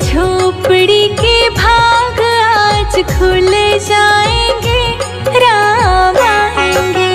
झोपड़ी के भाग आज खुल जाएंगे, राम आएंगे।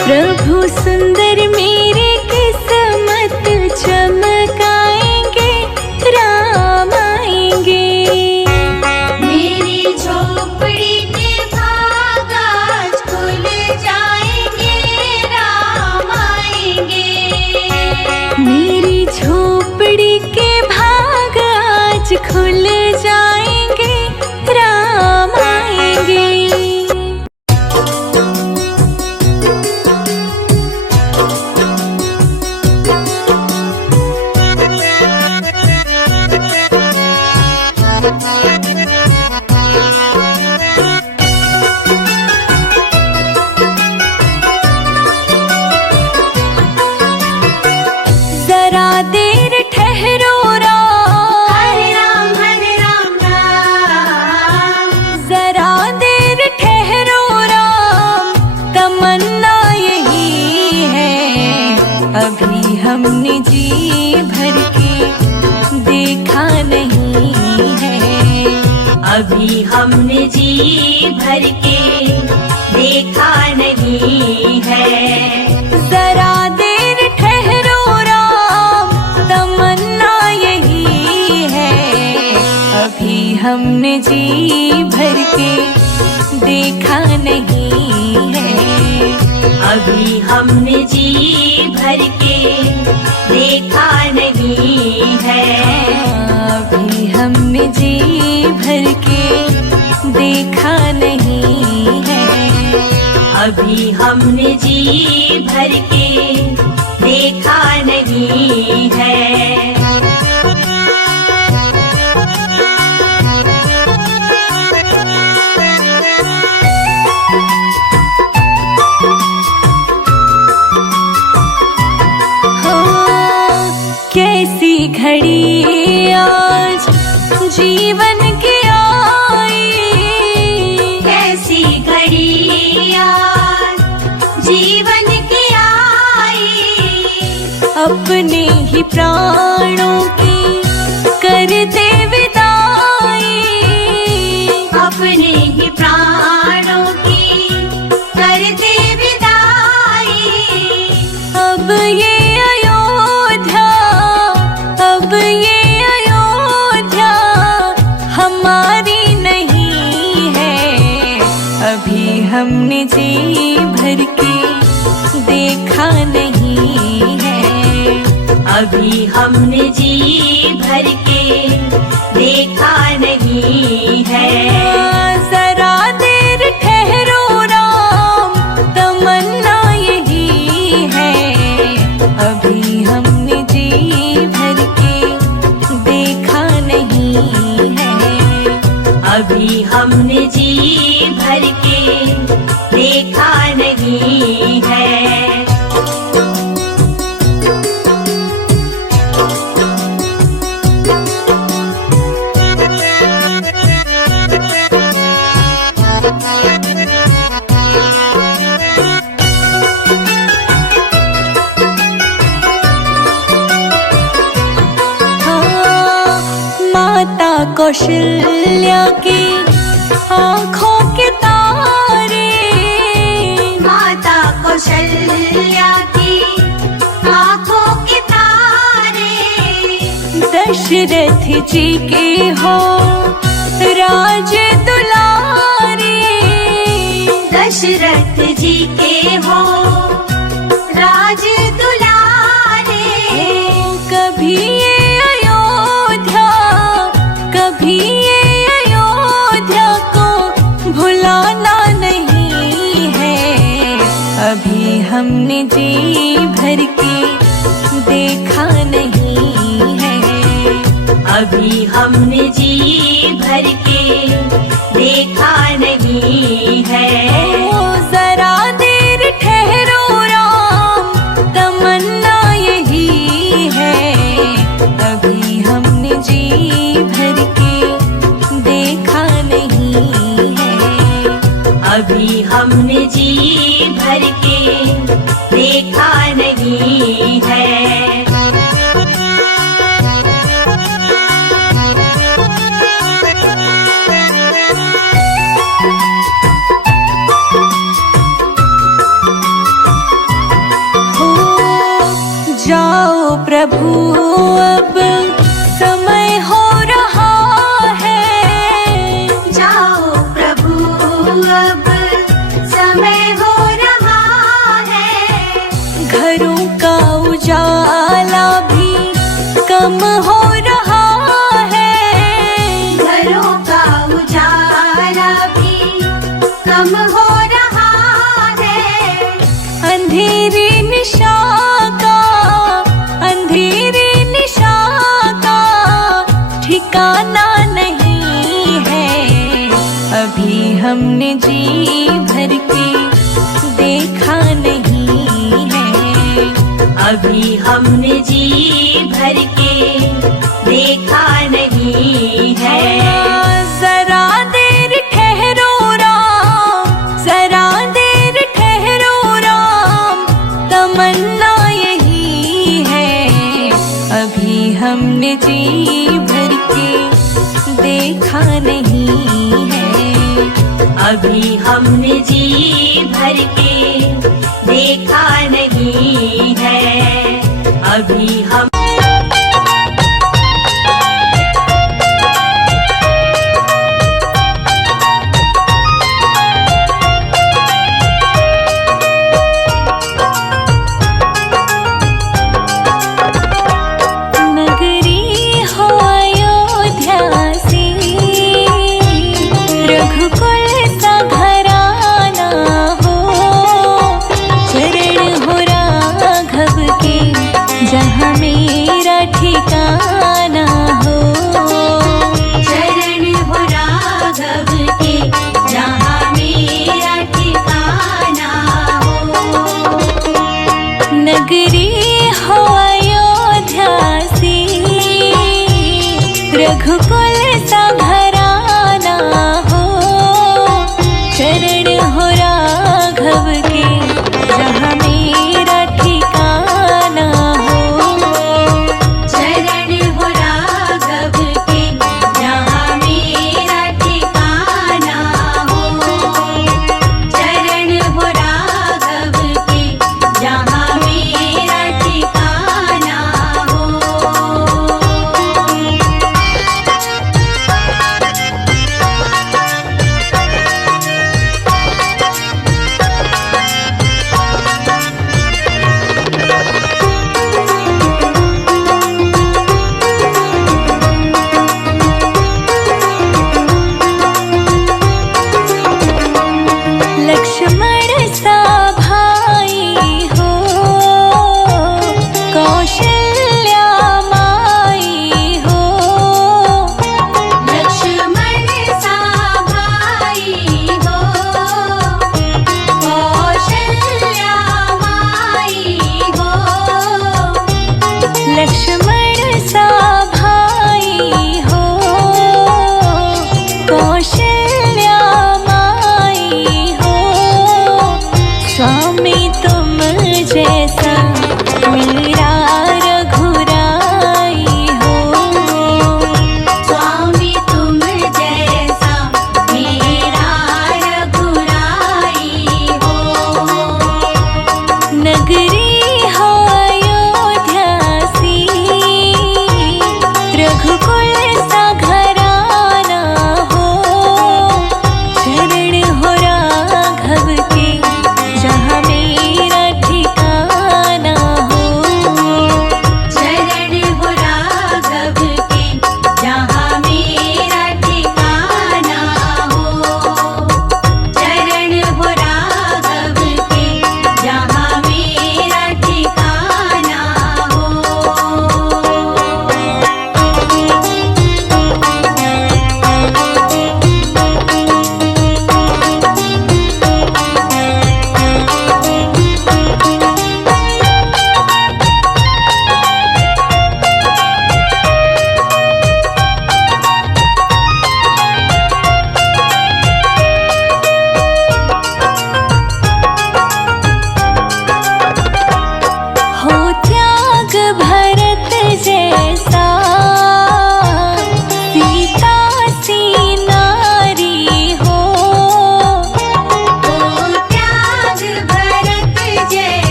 प्रभु सुंदर मेरी किस्मत चमकाएंगे, राम आएंगे। मेरी झोपड़ी के भाग आज खुल जाएंगे, राम आएंगे। मेरी झोपड़ी के भाग आज खुल जाएंगे, राम आएंगे। जरा देर ठहरो राम, हरे राम राम। जरा देर ठहरो राम, तमन्ना यही है। अभी हमने जी भर के देखा नहीं है, अभी हमने जी भर के देखा नहीं है। जरा देर ठहरो राम, तमन्ना यही है। अभी हमने जी भर के देखा नहीं है, अभी हमने जी भर के देखा नहीं है। अभी हमने जी भर के देखा नहीं है, अभी हमने जी भर के देखा नहीं है। कैसी घड़ी आज जीवन की आई, कैसी घड़ी आज जीवन की आई। अपने ही प्राणों की करते विदाई, अपने ही प्राणों की करते विदाई। अब ये अब ये अयोध्या हमारी नहीं है। अभी हमने जी भर के देखा नहीं है, अभी हमने जी भर के देखा नहीं है। जरा देर ठहरो राम, तमन्ना यही है। अभी हमने जी भर के देखा नहीं है, अभी हमने जी भर के देखा नहीं है। माता कौशल्या की आँखों के तारे, माता कौशल्या की आँखों के तारे। दशरथ जी के हो राज दुलारे, दशरथ जी के हो राज दुलारे। कभी ये अयोध्या, कभी ये अयोध्या हमने जी भर के देखा नहीं है। अभी हमने जी भर के देखा नहीं है। ओ जरा देर ठहरो राम, तमन्ना यही है। अभी हमने जी भर के देखा नहीं है। अभी हमने जी भर के देखा नहीं है। जाओ प्रभु अब समय हो रहा है। जाओ प्रभु अब समय हो रहा है। घरों का उजाला भी कम हो रहा है। घरों का उजाला भी कम हो रहा है। अंधेरी निशा ठिकाना नहीं है। अभी हमने जी भर के देखा नहीं है। अभी हमने जी भर के देखा नहीं है। जरा देर ठहरो राम, जरा देर ठहरो राम, तमन्ना यही है। अभी हमने जी भर के देखा नहीं है। अभी हमने जी भर के देखा नहीं है। अभी हम जहाँ मेरा ठिकाना हो। चरण हो राघव के जहाँ मेरा ठिकाना हो। नगरी हो अयोध्या सी, रघुकुल सा घराना हो। चरण हो राघव के जहाँ मेरा ठिकाना हो। चरण हो राघव के जहाँ मेरा ठिकाना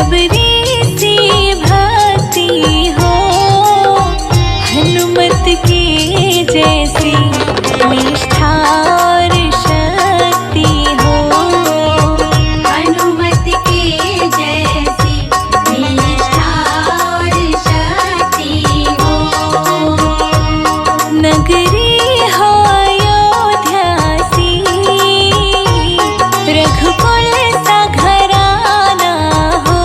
सबरी सी भक्ति हो, हनुमत के जैसी निष्ठा और शक्ति हो। हनुमत के जैसी निष्ठा और शक्ति हो। नगरी हो अयोध्या सी, रघुकुल सा घराना हो,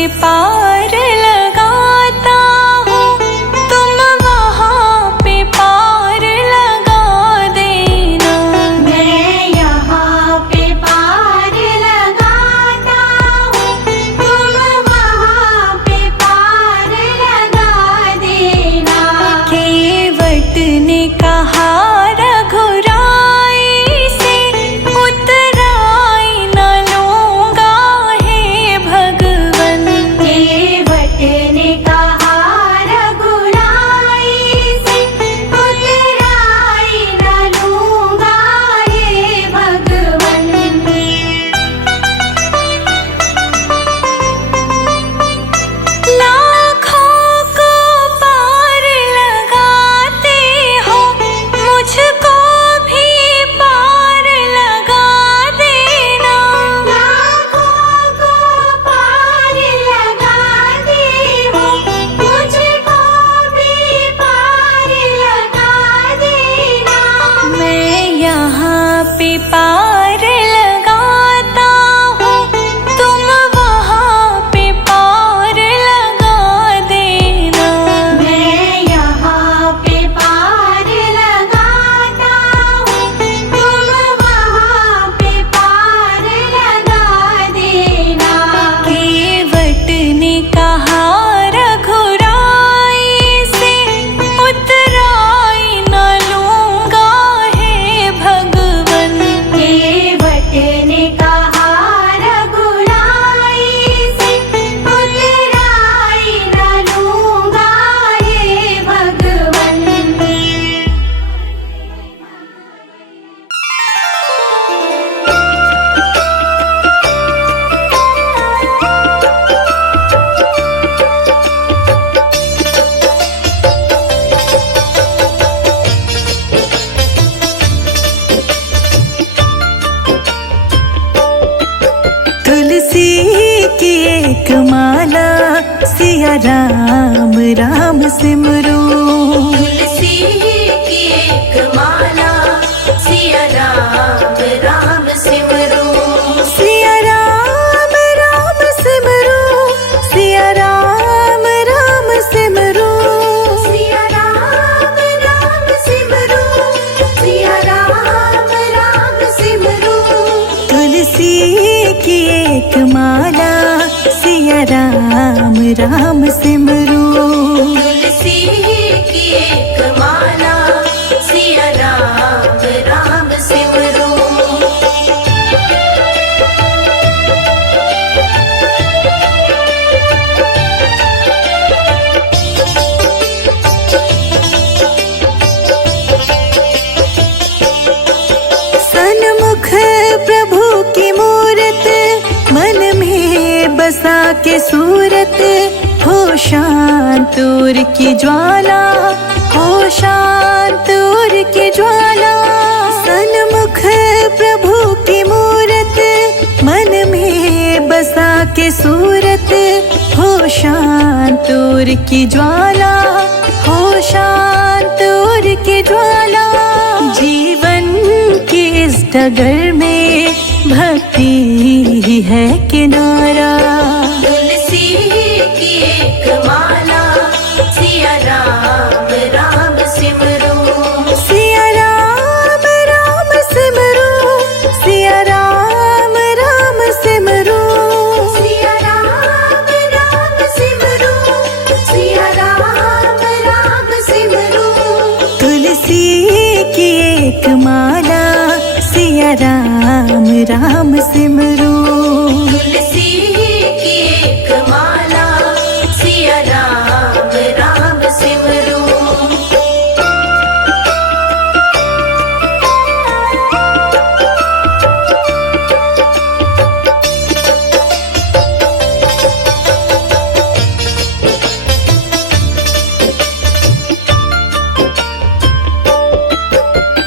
पे पार लगाता हूँ, तुम वहाँ पे पार लगा देना। मैं यहाँ पे पार लगाता हूँ, तुम वहाँ पे पार लगा देना। केवट ने कहा रघुराई से, उतराई न लूँगा हे भगवन। केवट ने कहा रघुराई से, उतराई न लूँगा हे भगवन। लाखों को पार लगाते हो, मुझको भी पार लगा देना। लाखों को पार लगाते हो, मुझको भी पार लगा देना। मैं यहाँ पे पार लगाता हूँ, तुम वहाँ पे पार लगा देना। मैं यहाँ पे पार लगाता हूँ, तुम वहाँ पे पार लगा देना। केवट ने कहा रघुराई से, उतराई न लूँगा हे भगवन। केवट ने कहा रघुराई से, उतराई न लूँगा हे भगवन। तुलसी की एक माला, सिया राम राम सिमरो। तुलसी की एक माला, सिया राम राम सिमरो। सिया राम राम सिमरो, सिया राम राम सिमरो। सिया राम राम सिमरो, सिया राम राम सिमरो। तुलसी की एक माला, सिया राम राम सिमरो। तुलसी की एक माला, सिया राम राम सिमरो। सन्मुख प्रभु की मूरत, मन में बसा के सूरत, हो शांत उर की ज्वाला, हो शांत उर की ज्वाला। सन्मुख प्रभु की मूरत, मन में बसा के सूरत, हो शांत उर की ज्वाला, हो शांत उर की ज्वाला। जीवन की इस डगर में भक्ति ही है किनारा। तुलसी की एक माला, सिया राम राम सिमरो। सिया राम राम सिमरो, सिया राम राम सिमरो। सिया राम राम सिमरो, सिया राम राम सिमरो। तुलसी की एक माला, सिया राम राम सिमरो। तुलसी की एक माला, सिया राम राम सिमरो।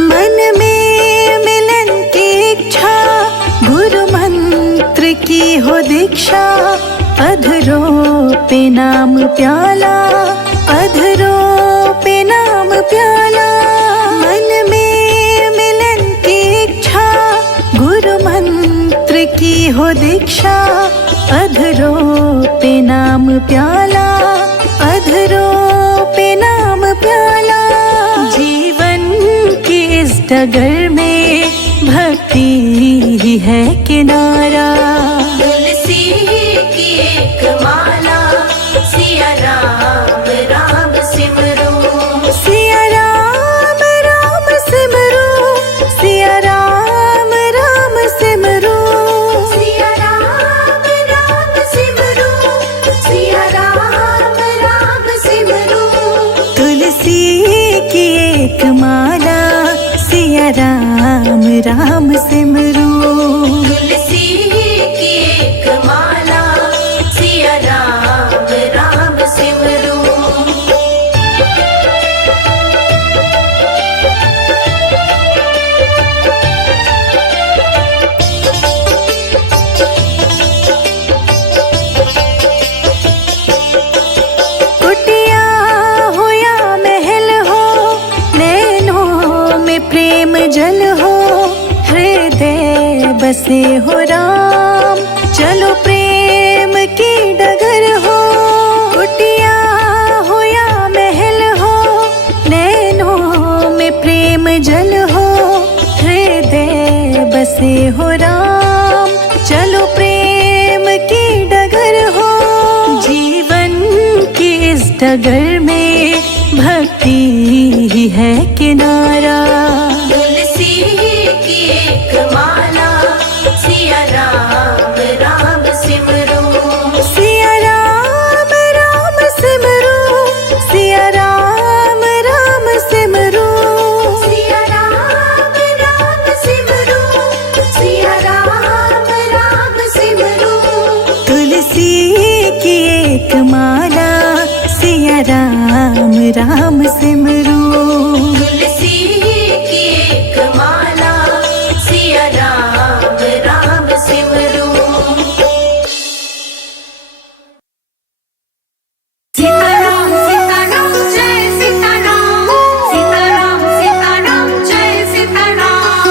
मन में मिलन की इच्छा, गुरु मंत्र की हो दीक्षा। अधरों पे नाम प्याला, अधरों पे नाम प्याला। मन में मिलन की इच्छा, गुरु मंत्र मंत्र की हो दीक्षा, अधरों पे नाम प्याला, अधरों पे नाम प्याला। जीवन की इस डगर में भक्ति ही है किनारा। तुलसी की एक माला, सिया राम राम सिमरो, सिया राम राम सिमरो, सिया राम राम सिमरो, सिया राम राम सिमरो, सिया राम राम सिमरो। तुलसी की एक माला, सिया राम राम सिमरो। तुलसी की एक माला, सिया राम राम सिमरो। कुटिया हो या महल हो, नैनों में प्रेम जल हो, हृदय बसे हो राम, चलो प्रेम की डगर हो। कुटिया हो या महल हो, नैनों में प्रेम जल हो, हृदय बसे हो राम, चलो प्रेम की डगर हो। जीवन की इस डगर में भक्ति ही है किनारा। तुलसी की एक माला, सिया राम राम सिमरो, सिया राम राम सिमरो, सिया राम राम सिमरो, सिया राम राम सिमरो, सिया राम राम सिमरो। तुलसी की एक माला, सिया राम राम सिमरो। तुलसी की एक माला, सिया राम राम सिमरो। सीताराम सीताराम जय सीताराम, सीताराम सीताराम जय सीताराम।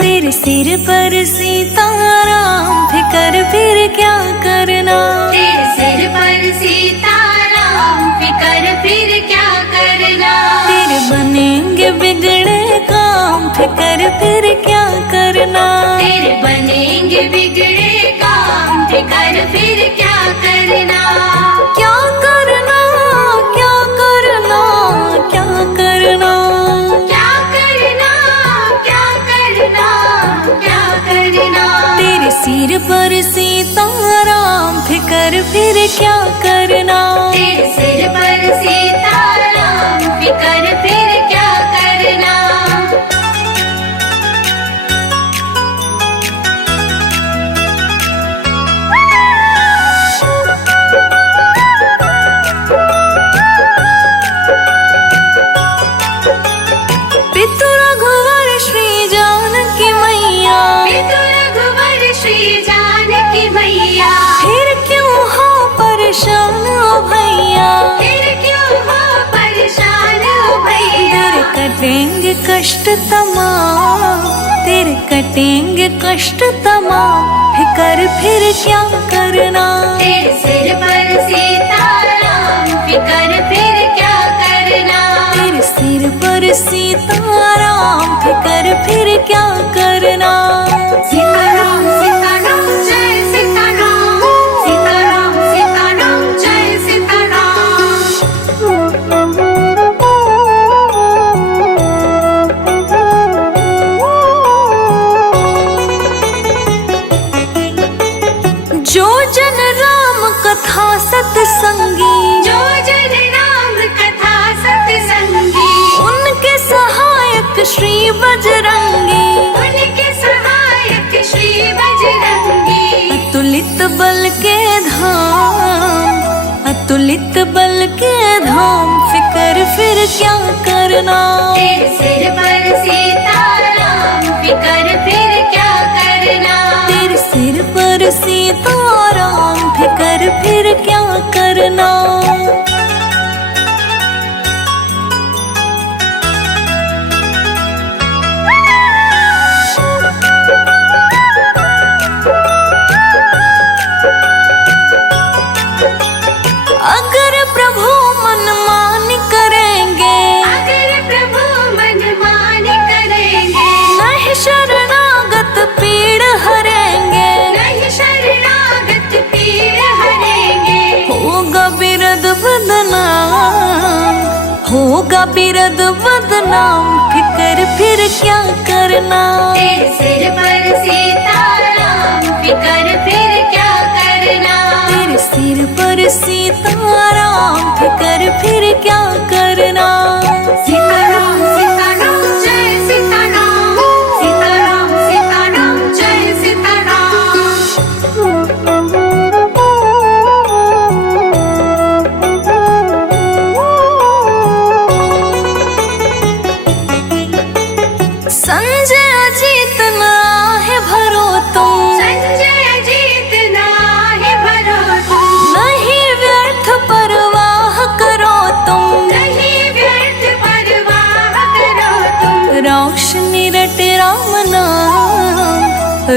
तेरे सिर पर सीताराम, फिकर फिर क्या करना। तेरे सिर पर सीताराम, फिकर फिर क्या करना। तेरे बनेंगे बिगड़े काम, फिकर फिर क्या करना। तेरे बनेंगे बिगड़े काम, फिकर फिर क्या करना। क्या करना, क्या करना, क्या करना। क्या करना, क्या करना, क्या करना। तेरे सिर पर सीताराम, फिकर फिर क्या करना। तेरे सिर पर सीताराम, फिकर फिर क्या करना। पितु रघुवर श्री जानकी मैया, पितु रघुवर श्री जानकी मैया, फिर क्यों हो परेशान ओ भैया। फिर क्यों हो परेशान ओ भैया। तेरे कटेंगे कष्ट तमाम, तेरे कटेंगे कष्ट तमाम, फिकर फिर क्या करना। तेरे सिर पर सीताराम, फिकर फिर क्या करना। तेरे सिर पर सीताराम, फिकर फिर क्या करना। सीताराम सीताराम जय सीताराम, सीताराम सीताराम जय सीताराम। जो जन राम कथा सत्संगी, जो जन राम कथा सत्संगी, उनके सहायक श्री बजरंगी। उनके सहायक श्री बजरंगी। अतुलित बल के धाम, अतुलित बल के धाम, फिकर फिर क्या करना। तेरे सिर पर सीताराम, फिकर फिर क्या करना। तेरे सिर पर सीताराम, फिकर फिर क्या करना। अगर प्रभु मनमान करेंगे, अगर प्रभु मनमान करेंगे, नहीं शरणागत पीड़ हरेंगे, नहीं शरणागत पीड़ हरेंगे। होगा बिरद बदनाम, होगा बिरद बदनाम, फिकर फिर क्या करना। तेरे सिर पर सीताराम, फिकर फिर क्या करना। तेरे सिर पर सीताराम, फिकर फिर क्या करना। सीताराम सीताराम जय सीताराम, सीताराम सीताराम जय सीताराम। संजय अजीत ना है भरो तुम, संजय जीत ना है भरो तुम, नहीं व्यर्थ परवाह करो तुम। नहीं व्यर्थ परवाह करो तुम। रोशनी रट राम नाम,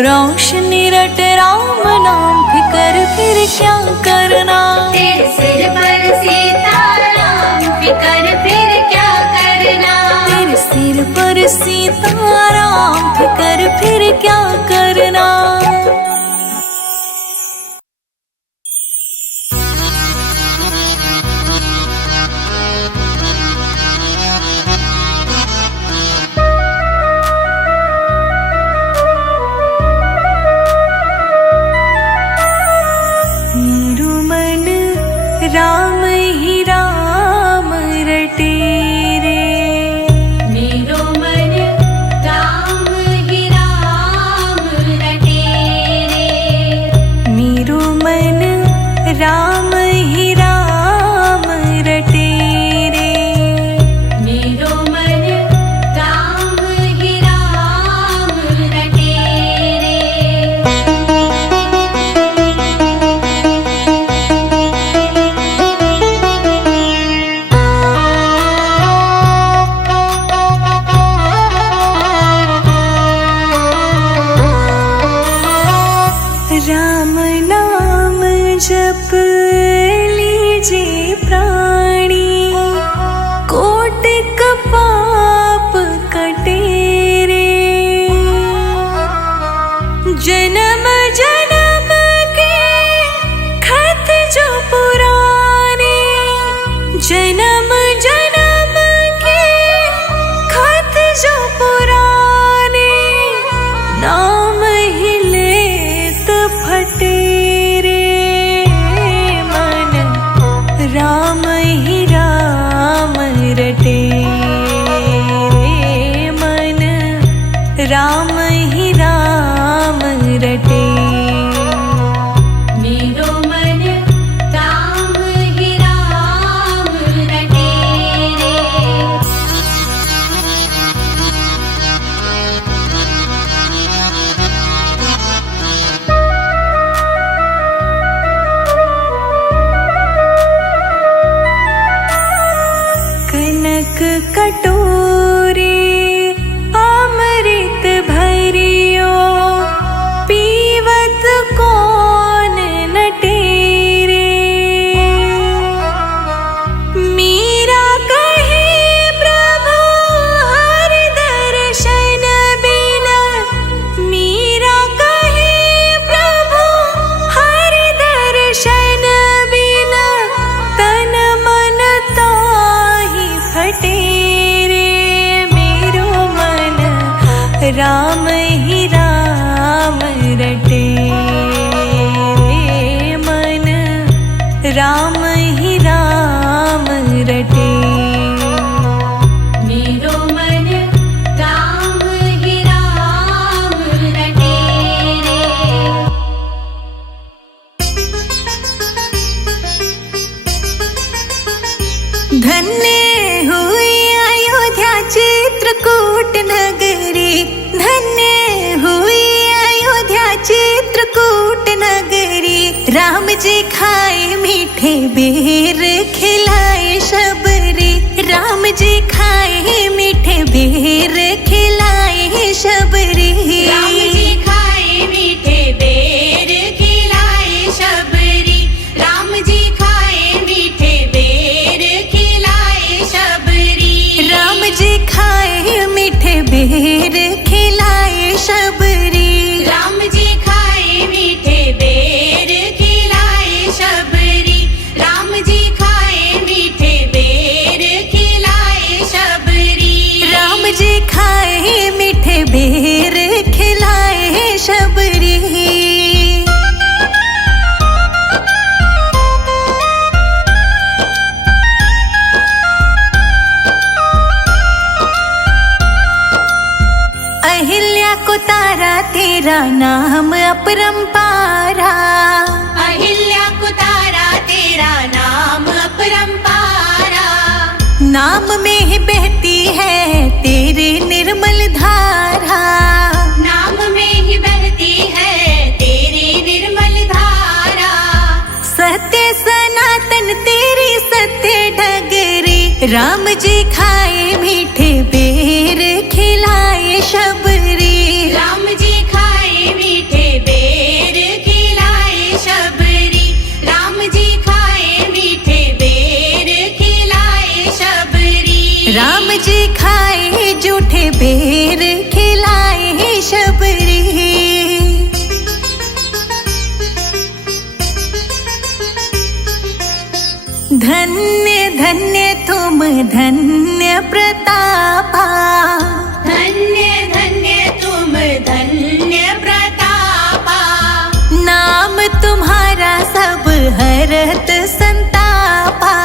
रोशनी रट राम नाम, फिकर फिर क्या करना। तेरे सिर पर सीताराम, फिकर फिर क्या करना। तेरे सिर पर सीताराम, फिकर फिर क्या करना। मेरू मन राम ही राम रटे रे, मेरो मन राम ही राम रटे रे। मेरू मन राम ही राम रटे रे। मेरो मन राम ही राम रटे रे। राम नाम जप लीजिए प्राणी, कोटिक पाप कटे रे। जन्म जन्म के खत जो पुराने, जन्म जन्म के खत जो पुराने, नाम ही लेत फटे रे। मन राम ही राम रटे रे, मन राम ही राम रटे। मेरो मन राम ही राम रटे रे। कनक कटोरे अमृत भरियो, पीवत कौन नटे रे। मीरा कहे प्रभु हर दर्शन बिना, मीरा कहे प्रभु हर दर्शन बिना, तन मन ताहि फटे रे। मेरो मन राम ही राम रटे रे, मन राम ही राम रटे। मेरो मन राम ही राम रटे रे। धन्य हुई अयोध्या चित्रकूट नगरी, धन्य हुई अयोध्या चित्रकूट नगरी। राम जी खाए मीठे बेर, खिलाए शबरी। राम जी खाए मीठे बेर, खिलाए शबरी। राम जी खाए मीठे बेर, खिलाए शबरी। राम जी खाए मीठे बेर खिलाए शबरी। राम जी खाए मीठे बेर खिलाए शबरी। राम जी खाए मीठे बेर खिलाए शबरी। राम जी खाए मीठे बेर खिलाए शबरी। अहिल्या को तारा तेरा नाम अपरंपारा। अहिल्या को तारा तेरा नाम अपरंपारा। नाम में ही बहती है तेरी निर्मल धारा। नाम में ही बहती है तेरी निर्मल धारा। सत्य सनातन तेरी सत्य डगरी। राम जी खाए मीठे बेर खिलाए शबरी। राम जी खाए मीठे बेर खिलाए शबरी। राम जी खाए मीठे बेर खिलाए शबरी। राम जी खाए जूठे बेर खिलाए शबरी। धन्य धन्य तुम धन्य प्रतापा। धन्य धन्य तुम धन्य प्रतापा। नाम तुम्हारा सब हरत संतापा।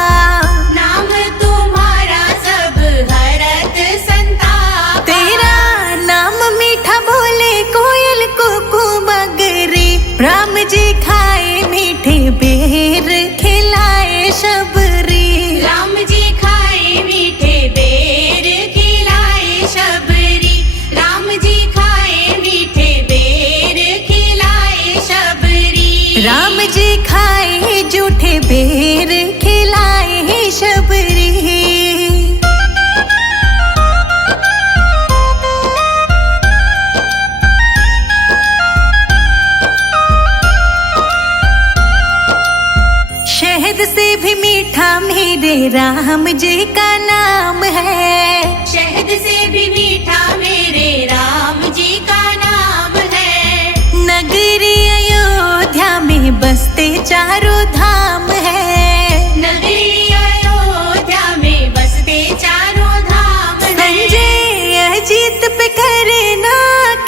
नाम तुम्हारा सब हरत संतापा। तेरा नाम मीठा बोले कोयल कुकू मगरी। राम जी खाए मीठे बेर खिलाए शबरी। राम जी खाए मीठे बेर खिलाए शबरी। राम जी खाए मीठे बेर खिलाए शबरी। राम जी खाए जूठे बेर खिलाए शबरी। शहद से भी मीठा मेरे राम जी का नाम है। शहद से भी मीठा मेरे राम जी का नाम है। नगरी अयोध्या में बसते चारों धाम है। नगरी अयोध्या में बसते चारों धाम है। संजय अजीत पे करे ना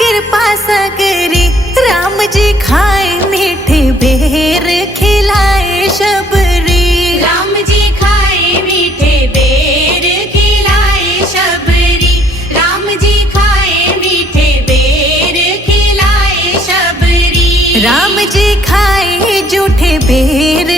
कृपा सगरी। राम जी खाए मीठे बेर खिलाए शबरी। राम जी खाए मीठे बेर खिलाए शबरी। राम जी खाए मीठे बेर खिलाए शबरी। राम जी खाए जूठे बेर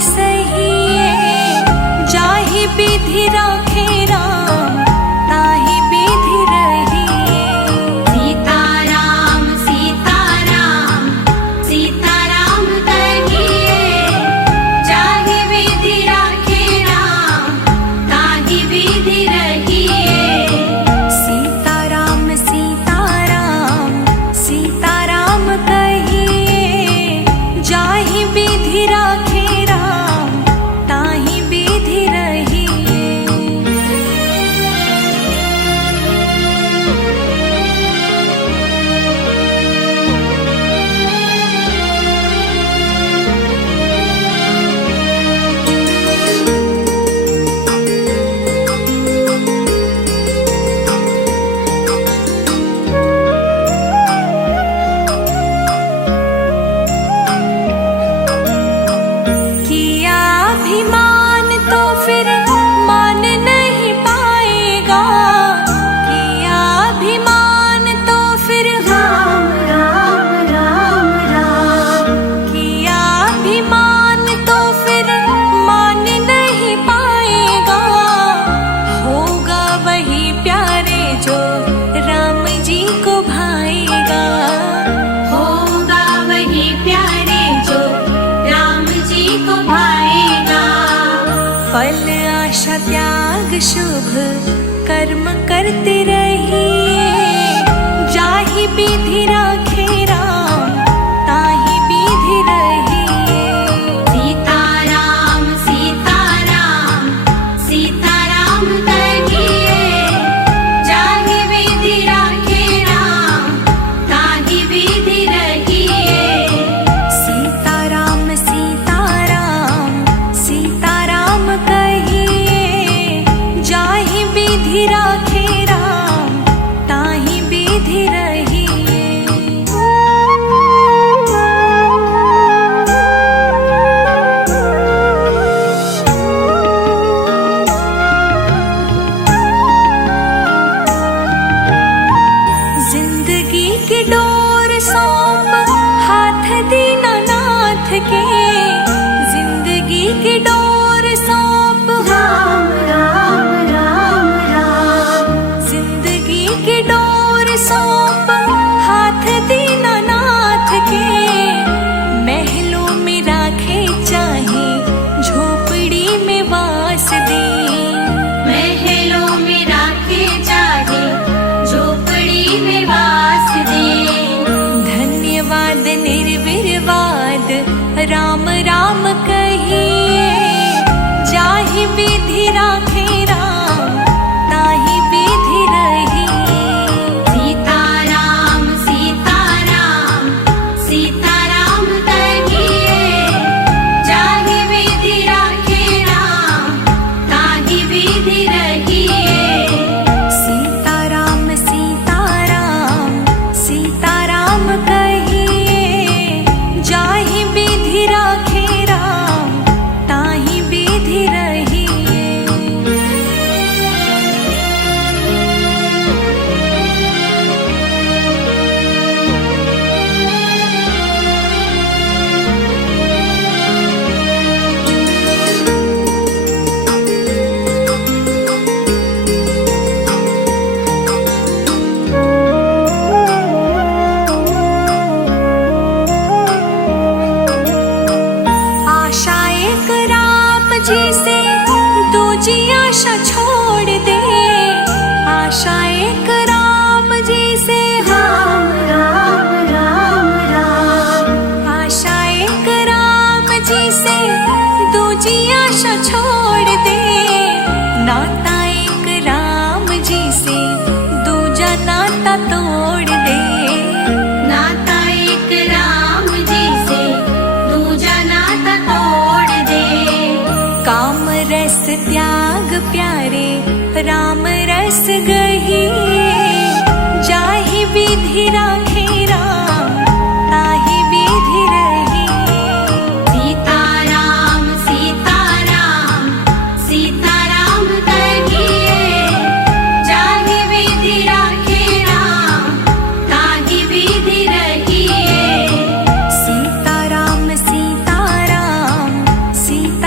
सही जाहि विधि राखे राम ताहि विधि रहिए। सीताराम सीताराम सीताराम कहिए जाहि विधि राखे राम ताहि विधि रहिए। सीताराम सीताराम सीताराम कहिए जाहि विधि राखे राम ताहि विधि रहिए। किया अभिमान तो फिर मान नहीं पाएगा। किया अभिमान तो फिर राम राम राम राम किया अभिमान तो फिर मान नहीं पाएगा। होगा वही प्यारे जो राम जी को भाएगा। होगा वही प्यारे जो राम जी को भाएगा। फल आशा त्याग शुभ कर्म करते रहिए जाहि विधि राखे राम ताहि विधि रहिए। सीताराम सीताराम सीताराम कहिए जाहि विधि राखे राम ताहि विधि रहिए। सीताराम सीताराम सीताराम कहिए जाहि विधि राखे राम ताहि विधि रहिए। जिंदगी की डोर सौंप हाथ दीनानाथ के। जिंदगी की डोर सौंप राम राम राम राम जिंदगी की डोर सौंप हाथ दीनानाथ के। महलों में राखे चाहे झोपड़ी में वास दे। महलों में राखे चाहे झोपड़ी में वास दे। धन्यवाद निर्विवाद राम राम कहिए जाहि विधि राखे राम ताहि विधि रहिए। सीताराम सीताराम सीताराम कहिए जाहि विधि राखे राम ताहि विधि रहिए। सीताराम सीताराम सीताराम कहिए जाहि विधि राखे राम ताहि विधि रहिए। आशा एक राम जी से दूजी आशा छोड़ दे। आशा एक राम जी से राम राम राम राम आशा एक राम जी से दूजी आशा छोड़ दे। नाता एक राम जी से दूजा नाता तोड़ दे। नाता एक राम जी से दूजा नाता तोड़ दे। काम रस त्याग प्यारे राम रस गहिए जाहि विधि राखे राम ताहि विधि रहिए। सीताराम सीताराम सीताराम कहिए जाहि विधि राखे राम ताहि विधि रहिए। सीताराम सीताराम सीताराम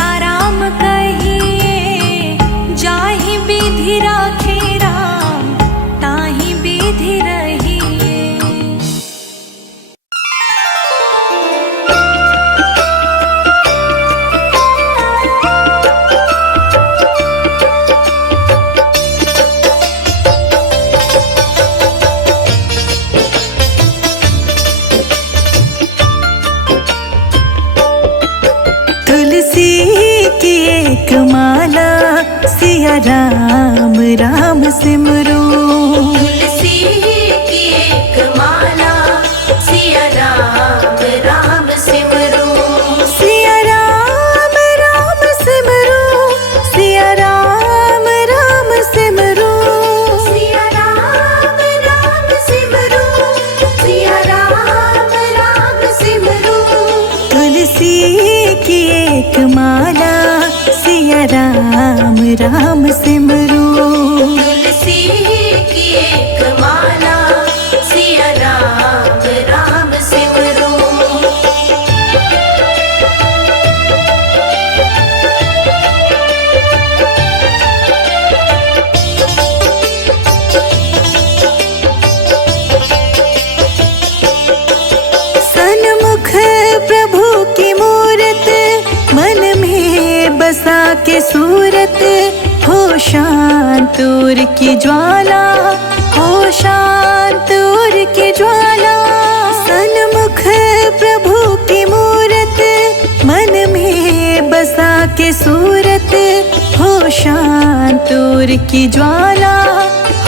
सिमरो। तुलसी की एक माला सिया राम सिमरो। सिया राम सिमरो, सिया राम सिमरो। सिया राम सिमरो, सिया राम सिमरो। तुलसी की एक माला सिया राम सिमरो। तुलसी की एक माला सिया राम सिमरो। सन्मुख प्रभु की मूरत, मन में बसा के सूरत, हो शांत उर की ज्वाला, हो शांत उर की ज्वाला। सन्मुख प्रभु की मूरत, मन में बसा के सूरत, हो शांत उर की ज्वाला,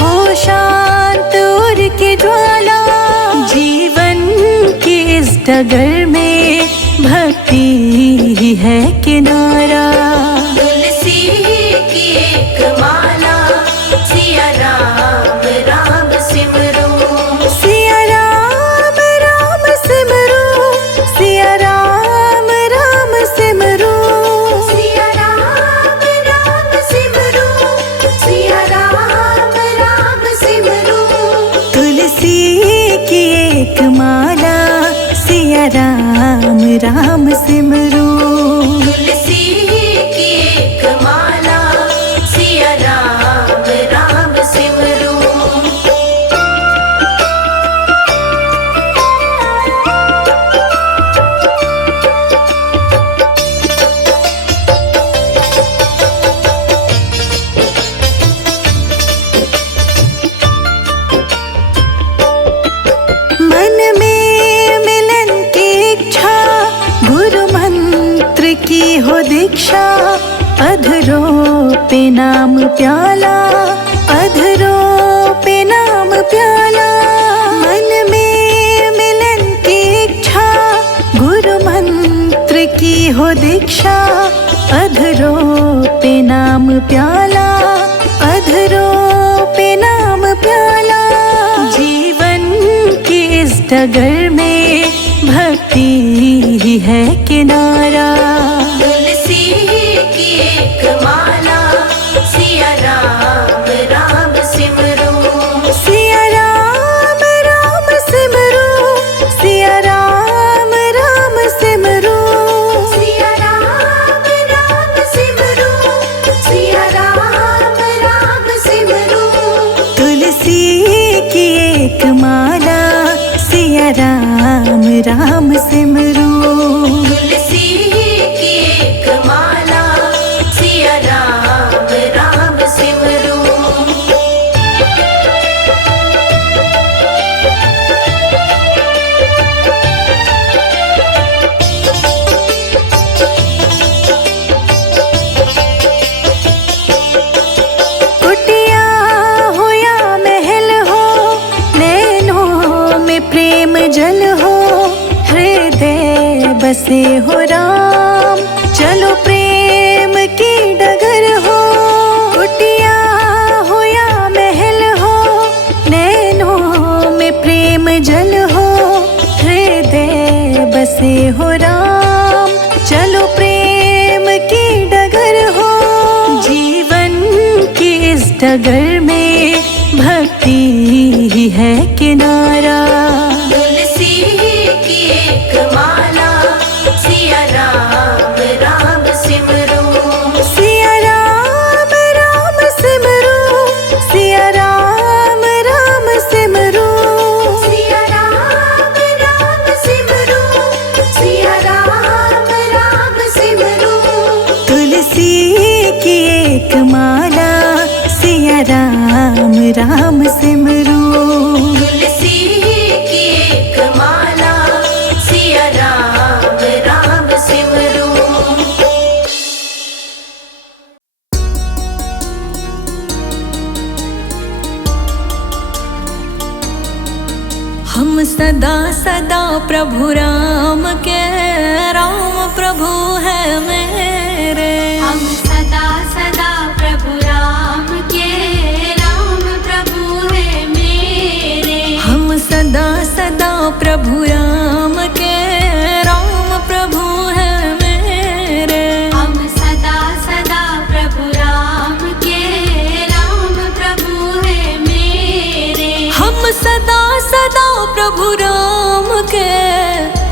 हो शांत उर की ज्वाला। जीवन की इस डगर में भक्ति ही है किनारा। तुलसी की एक माला सिया राम सिमरो। सिया राम सिमरो, सिया राम सिमरो। सिया राम सिमरो, सिया राम सिमरो। तुलसी की एक माला सिया राम सिमरो। तुलसी की एक माला सिया राम सिमरो। मन में मिलन की इच्छा, गुरु मंत्र की हो दीक्षा, अधरों पे नाम प्याला, अधरों पे नाम प्याला। मन में मिलन की इच्छा, गुरु मंत्र की हो दीक्षा, अधरों पे नाम प्याला, अधरों पे नाम प्याला। जीवन की इस डगर में भक्ति ही है किनारा। तुलसी की एक माला सिया राम सिमरो। सिया राम सिमरो, सिया राम सिमरो। सिया राम सिमरो, सिया राम सिमरो। तुलसी की एक माला सिया राम सिमरो। तुलसी की एक माला सिया राम सिमरो। कुटिया हो या महल हो, नैनों में प्रेम जल हो, हृदय बसे हो राम, चलो प्रेम की डगर हो। कुटिया हो या महल हो, नैनों में प्रेम जल हो, हृदय बसे हो राम, चलो प्रेम की डगर हो। जीवन की इस डगर में भक्ति ही है किनारा। तुलसी की एक माला सिया राम सिमरो। सिया राम सिमरो, सिया राम सिमरो। सिया राम सिमरो, सिया राम सिमरो। तुलसी की एक माला सिया राम सिमरो। तुलसी सदा प्रभु राम के, राम प्रभु है मेरे। हम सदा सदा प्रभु राम के, राम प्रभु है मेरे। हम सदा सदा प्रभु राम के, राम प्रभु है मेरे। हम सदा सदा प्रभु राम के, राम प्रभु है मेरे। हम सदा सदा प्रभु राम के,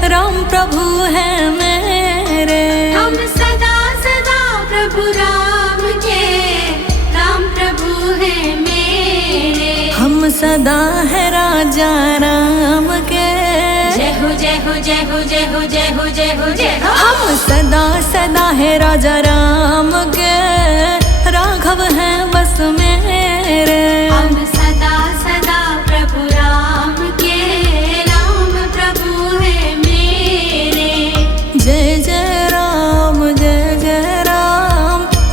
राम प्रभु है मेरे। हम सदा सदा प्रभु राम के, राम प्रभु है मेरे। हम सदा है राजा राम के, जय हो जय हो जय हो जय हो जय हो जय हो जय हो। हम सदा सदा है राजा राम के, राघव है बस मेरे। हम सदा सदा प्रभु राम के, राम प्रभु है मेरे। जय जय राम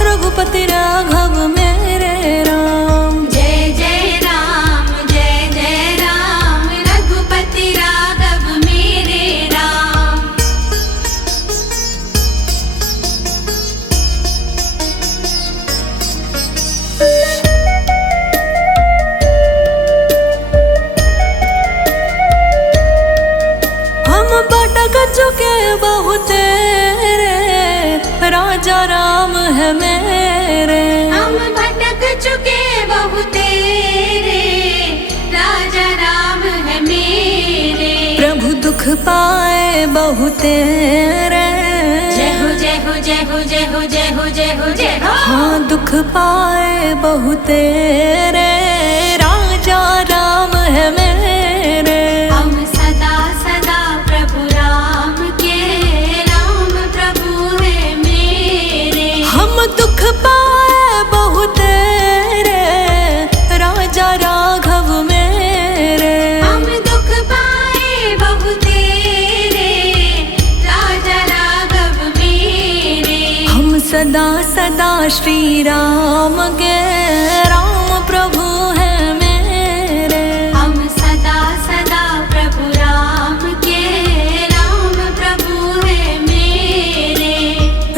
रघुपति राघव मेरे राम। जय जय राम रघुपति राघव मेरे राम। हम भटक चुके बहुत रे, राजा राम है मेरे। हम भटक चुके बहुत तेरे, राजा राम है मेरे। प्रभु दुख पाए बहुत रे, जय हो जय हो जय हो जय हो जय हो जय हो जय हो। हाँ दुख पाए बहुत रे, राजा राम है मेरे। हम सदा सदा प्रभु राम के, राम प्रभु है मेरे। हम दुख पाए बहुत रे, राजा राघव मेरे। हम दुख पाए बहुत तेरे, राजा राघव मेरे। हम सदा सदा श्री राम के, राम प्रभु है मेरे। हम सदा सदा प्रभु राम के, राम प्रभु है मेरे।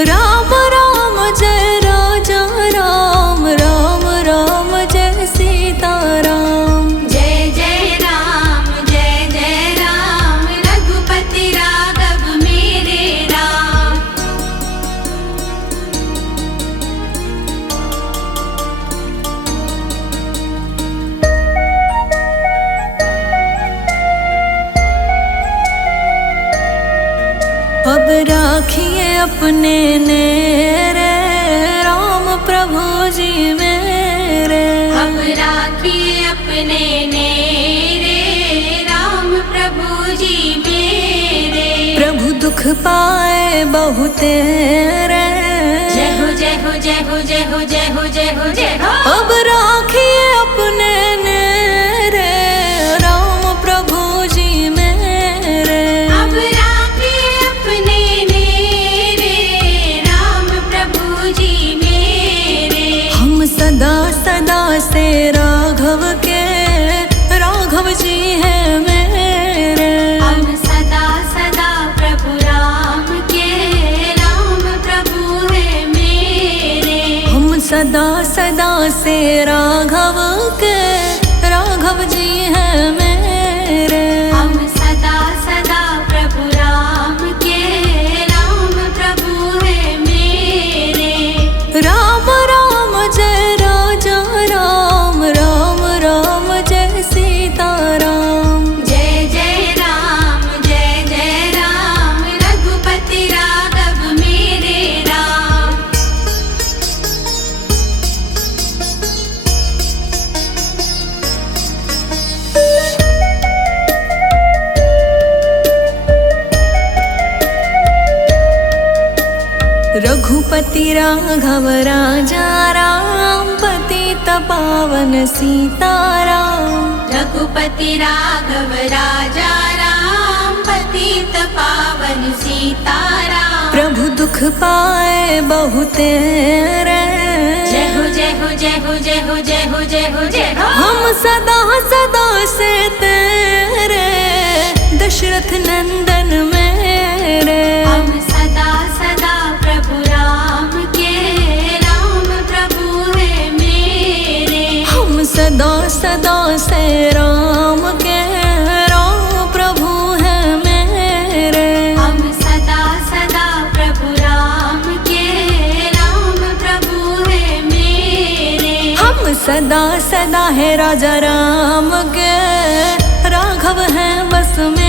राम राम जय राजा राम, राम राम जय सीता राम। जय जय राम रघुपति राघव मेरे राम। अब राखिए अपने नेरे, राम प्रभु जी मेरे। अब राखिए अपने नेरे, राम प्रभु जी मेरे। प्रभु दुख पाए बहुत रे, जय हो जय हो जय हो जय हो जय हो जय हो जय हो। अब राखिए अपने नेरे, राम प्रभु जी मेरे। अब राखिए अपने नेरे, राम प्रभु जी मेरे। हम सदा सदा से राघव के, राघव जी है मेरे। हम सदा सदा प्रभु राम के, राम प्रभु है मेरे। हम सदा सदा से राघव के, राघव जी है मेरे। हम सदा सदा प्रभु राम के, राम प्रभु है मेरे। राम राम जय राजा राम, राम राम जय सीता राम। जय जय राम रघुपति राघव मेरे राम। रघुपति राघव राजा राम, पतित पावन सीताराम। रघुपति राघव राजा राम, पतित पावन सीताराम। प्रभु दुख पाए बहुत रे, जय हो जय हो जय हो जय हो जय हो जय हो जय हो। हम सदा सदा से तेरे, दशरथ नंदन मेरे। हम सदा सदा प्रभु राम के, राम प्रभु है मेरे। हम सदा सदा से राम के, राम प्रभु है मेरे। हम सदा सदा प्रभु राम के, राम प्रभु है मेरे। हम सदा सदा है राजा राम के, राघव है बस मेरे।